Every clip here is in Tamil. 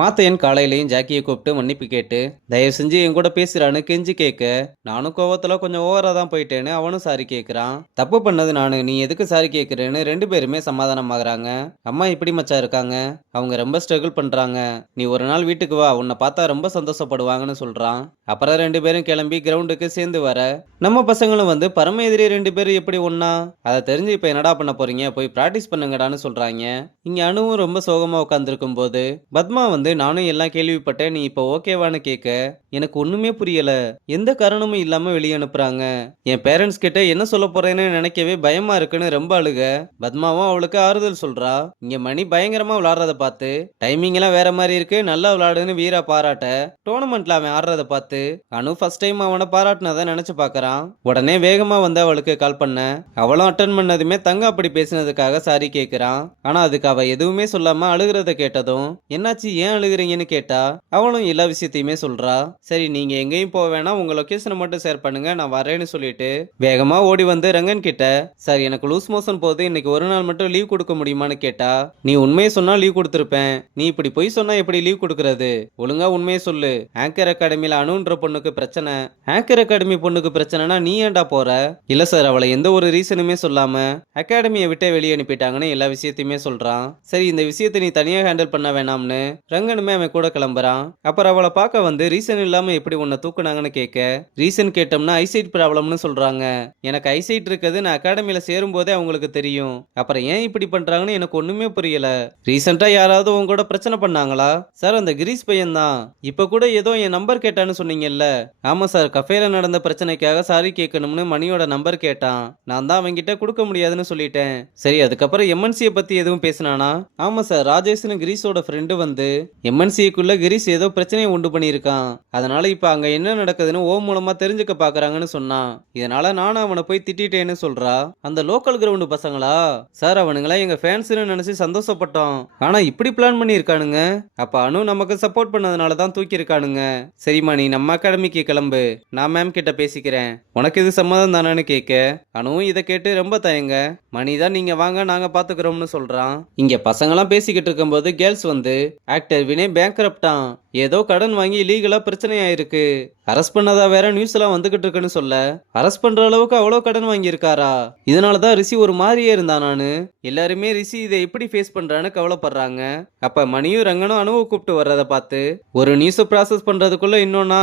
மாத்தையன் காலையிலயும் ஜாக்கியை கூப்பிட்டு மன்னிப்பு கேட்டு தயவு செஞ்சு என் கூட பேசுறான்னு கெஞ்சி கேட்க நானும் கோவத்துல கொஞ்சம் ஓவரா தான் போயிட்டேன்னு அவனும் சாரி கேட்கறான். தப்பு பண்ணது நானு, நீ எதுக்கு சாரி கேட்கறேன்னு ரெண்டு பேருமே சமாதானமாகறாங்க. அம்மா இப்படி மச்சா இருக்காங்க, அவங்க ரொம்ப ஸ்ட்ரகிள் பண்றாங்க, நீ ஒரு நாள் வீட்டுக்கு வா, உன்னை பார்த்தா ரொம்ப சந்தோஷப்படுவாங்கன்னு சொல்றான். அப்புறம் ரெண்டு பேரும் கிளம்பி கிரவுண்டுக்கு சேர்ந்து வர நம்ம பசங்களும் வந்து பரம எதிரி ரெண்டு பேரும் எப்படி ஒண்ணா அதை தெரிஞ்சு இப்ப என்னடா பண்ண போறீங்க, போய் பிராக்டிஸ் பண்ணுங்கடான்னு சொல்றாங்க. இங்க அணுவும் ரொம்ப சோகமா உட்காந்துருக்கும் போது பத்மா வந்து நானும் எல்லாம் கேள்விப்பட்டேன், நீ இப்போ ஓகேவான்னு கேட்க எனக்கு ஒண்ணுமே புரியல. எந்த காரணமும் இல்லாம வெளியே அனுப்புறாங்க. என் பேரண்ட்ஸ் கிட்ட என்ன சொல்ல போறேன்னு நினைக்கவே பயமா இருக்குன்னு ரொம்ப அழுக பத்மாவும் அவளுக்கு ஆறுதல் சொல்றா. இங்க மணி பயங்கரமா விளையாடுறத பார்த்து டைமிங் எல்லாம் வேற மாதிரி இருக்கு, நல்லா விளையாடுன்னு வீரா பாராட்ட டோர்னமெண்ட்ல அவன் ஆடுறத பார்த்து அனு ஃபர்ஸ்ட் டைம் அவனை பாராட்டினதை நினைச்சு பாக்குறான். உடனே வேகமா வந்து அவளுக்கு கால் பண்ண அவளும் அட்டன் பண்ணதுமே தங்க அப்படி பேசினதுக்காக சாரி கேட்கிறான். ஆனா அதுக்கு அவ எதுவுமே சொல்லாம அழுகிறத கேட்டதும் என்னாச்சு ஏன் அழுகுறீங்கன்னு கேட்டா அவளும் எல்லா விஷயத்தையுமே சொல்றா. சரி நீங்க எங்கேயும் போக வேணாம், உங்க லொகேஷனை மட்டும் ஷேர் பண்ணுங்க, நான் வரேன்னு சொல்லிட்டு வேகமா ஓடி வந்து ரங்கன் கிட்ட சார் எனக்கு லூஸ் மோஷன் போகுது, இன்னைக்கு ஒரு நாள் மட்டும் லீவ் கொடுக்க முடியுமான்னு கேட்டா நீ உண்மையை சொன்னா லீவ் கொடுத்துருப்பேன், நீ இப்படி பொய் சொன்னா எப்படி லீவ் கொடுக்கறது, ஒழுங்கா உண்மையை சொல்லு. ஆங்கர் அகாடமியில அணுன்ற பொண்ணுக்கு பிரச்சனை, ஆங்கர் அகாடமி பொண்ணுக்கு பிரச்சனைனா நீ ஏன்டா போற? இல்ல சார் அவளை எந்த ஒரு ரீசனுமே சொல்லாம அகாடமியை விட்டே வெளியே அனுப்பிட்டாங்கன்னு எல்லா விஷயத்தையுமே சொல்றான். சரி இந்த விஷயத்தை நீ தனியா ஹேண்டில் பண்ண வேணாம்னு ரங்கனுமே அவன் கூட கிளம்புறான். அப்புறம் அவளை பார்க்க வந்து ரீசன் இல்லாம எப்படி உன்னை தூக்குனாங்கன்னு கேட்க ரீசன் கேட்டோம்னா ஐசைட் ப்ராப்ளம்னு சொல்றாங்க. எனக்கு ஐசைட் இருக்குது நான் அகாடமியில சேரும் போதே அவங்களுக்கு தெரியும், அப்புறம் ஏன் இப்படி பண்றாங்கன்னு எனக்கு ஒண்ணுமே புரியல. ரீசெண்டா யாராவது உங்க கூட பிரச்சனை பண்ணாங்களா? சார் அந்த கிரீஸ் பையன் தான், இப்ப கூட ஏதோ என் நம்பர் கேட்டான்னு சொன்னீங்கல்ல. ஆமா சார், கஃபேல நடந்த பிரச்சனைக்காக சாரி கேட்கணும்னு மணியோட நம்பர் கேட்டான், நான் தான் அவங்கிட்ட கொடுக்க முடியாதுன்னு சொல்லிட்டேன். சரி அதுக்கப்புறம் எம்என்சியை பத்தி எதுவும் பேசினானா? ஆமா சார், ராஜேஷ்னு கிரீஸோட ஃப்ரெண்டு வந்து எம்என்சிக்குள்ள கிரீஸ் ஏதோ பிரச்சனையை உண்டு பண்ணியிருக்கான், அதனால இப்ப அங்க என்ன நடக்குதுன்னு ஓ மூலமா தெரிஞ்சுக்க பாக்குறாங்கன்னு சொன்னான். இதனால நானும் அவனை போய் திட்டிட்டேன்னு சொல்றா. அந்த லோக்கல் கிரவுண்டு பசங்களா? சார் அவனுங்களா எங்க ஃபேன்ஸ்னு நினைச்சு சந்தோஷப்பட்டோம், ஆனா இப்படி பிளான் பண்ணி இருக்கானுங்க. அப்ப அனு நமக்கு சப்போர்ட் பண்ணதுனால தான் தூக்கி இருக்கானுங்க. சரிம்மா நீ நம்ம அகாடமிக்கு கிளம்பு, நான் மேம் கிட்ட பேசிக்கிறேன், உனக்கு இது சம்மதம் தானேன்னு கேட்க அனுவும் இதை கேட்டு ரொம்ப தயங்க மணிதான் நீங்க வாங்க நாங்க பாத்துக்கிறோம்னு சொல்றான். இங்க பசங்களாம் பேசிக்கிட்டு இருக்கும்போது கேர்ள்ஸ் வந்து ஆக்டர் வினய் பேங்க்ரப்டான், ஏதோ கடன் வாங்கி லீகலா பிரச்சனை ஆயிருக்கு, அரெஸ்ட் பண்ணதா வேற நியூஸ் எல்லாம் வந்துகிட்டு இருக்குன்னு சொல்ல அரெஸ்ட் பண்ற அளவுக்கு அவ்வளவு கடன் வாங்கி இருக்காரா? இதனாலதான் ரிஷி ஒரு மாதிரியே இருந்தானான்னு எல்லாருமே ரிஷி இதை எப்படி ஃபேஸ் பண்றான்னு கவலைப்படுறாங்க. அப்ப மணியும் ரங்கனும் அணுவை கூப்பிட்டு வர்றதை பார்த்து ஒரு நியூஸ் ப்ராசஸ் பண்றதுக்குள்ள இன்னொன்னா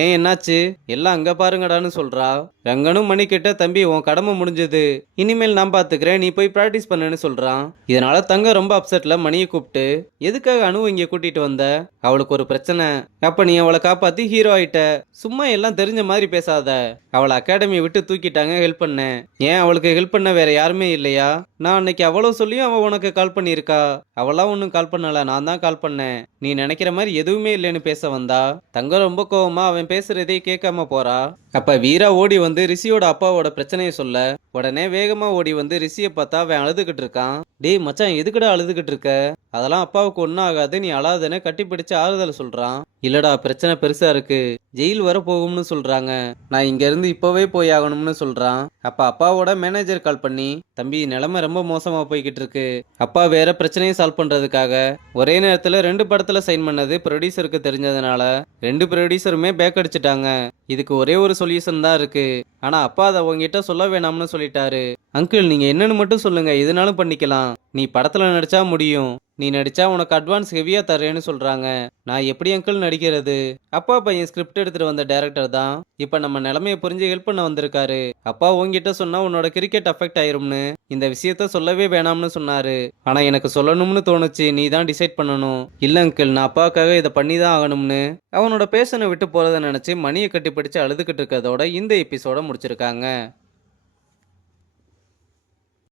ஏன் என்னாச்சு எல்லாம் அங்க பாருங்கடான்னு சொல்றா. ரங்கனும் மணி கிட்ட தம்பி உன் கடமை முடிஞ்சது, இனிமேல் நான் பாத்துக்கிறேன், நீ போய் பிராக்டிஸ் பண்ணுன்னு சொல்றான். இதனால தங்க ரொம்ப அப்செட்ல மணியை கூப்பிட்டு எதுக்காக அணு இங்க கூட்டிட்டு வந்த, அவளுக்கு ஒரு பிரச்சனை, அப்ப நீ அவளை காப்பாத்தி ஹீரோ ஆயிட்ட, சும்மா எல்லாம் தெரிஞ்ச மாதிரி பேசாத, அவளை அகாடமியை விட்டு தூக்கிட்டாங்க, ஹெல்ப் பண்ண, ஏன் அவளுக்கு ஹெல்ப் பண்ண வேற யாருமே இல்லையா? நான் அன்னைக்கு அவ்வளவு சொல்லியும் அவ உனக்கு கால் பண்ணியிருக்கா, அவளாம் ஒன்னும் கால் பண்ணல, நான் தான் கால் பண்ணேன், நீ நினைக்கிற மாதிரி எதுவுமே இல்லைன்னு பேச வந்தா. தங்க ரொம்ப கோவமா அவன் பேசுறதே கேட்காம போறா. அப்ப வீரா ஓடி வந்து ரிஷியோட அப்பாவோட பிரச்சனையை சொல்ல உடனே வேகமா ஓடி வந்து ரிஷியை பார்த்தா அவன் அழுதுகிட்டு இருக்கான். டேய் மச்சான் எதுக்குடா அழுதுகிட்டு இருக்க, அதெல்லாம் அப்பாவுக்கு ஒன்னும் ஆகாது, நீ அழாதன்னு கட்டி பிடிச்சு ஆறுதல் சொல்றான். இல்லடா பிரச்சனை பெருசா இருக்கு, ஜெயில் வர போகும்னு சொல்றாங்க, நான் இங்க இருந்து இப்பவே போய் ஆகணும்னு சொல்றான். அப்ப அப்பாவோட மேனேஜர் கால் பண்ணி தம்பி நிலைமை ரொம்ப மோசமா போய்கிட்டு இருக்கு, அப்பா வேற பிரச்சனையை சால்வ் பண்றதுக்காக ஒரே நேரத்துல ரெண்டு படத்துல சைன் பண்ணது ப்ரொடியூசருக்கு தெரிஞ்சதுனால ரெண்டு ப்ரொடியூசருமே பேக் அடிச்சிட்டாங்க, இதுக்கு ஒரே ஒரு சொல்யூஷன் தான் இருக்கு, ஆனா அப்பா அதை உங்ககிட்ட சொல்ல வேணாம்னு சொல்லிட்டாரு. அங்கிள் நீங்க என்னன்னு மட்டும் சொல்லுங்க, எதுனாலும் பண்ணிக்கலாம், நீ படத்துல நடிச்சா முடியும், நீ நடிச்சா உனக்கு அட்வான்ஸ் ஹெவியா தரேன்னு சொல்றாங்க. நான் எப்படி அங்கிள் நடிக்கிறது? அப்பா பையன் ஸ்கிரிப்ட் எடுத்துட்டு வந்த டைரக்டர் தான் இப்ப நம்ம நிலைமையை புரிஞ்சு ஹெல்ப் பண்ண வந்திருக்காரு, அப்பா உன்கிட்ட சொன்னா உன்னோட கிரிக்கெட் அஃபெக்ட் ஆயிரும்னு இந்த விஷயத்த சொல்லவே வேணாம்னு சொன்னாரு, ஆனா எனக்கு சொல்லணும்னு தோணுச்சு, நீ தான் டிசைட் பண்ணணும். இல்ல அங்கிள் நான் அப்பாவுக்காக இதை பண்ணி தான் ஆகணும்னு அவனோட பேஷனை விட்டு போறதை நினைச்சு மணியை கட்டி பிடிச்சு அழுதுகிட்டு இருக்கிறதோட இந்த எபிசோட முடிச்சிருக்காங்க.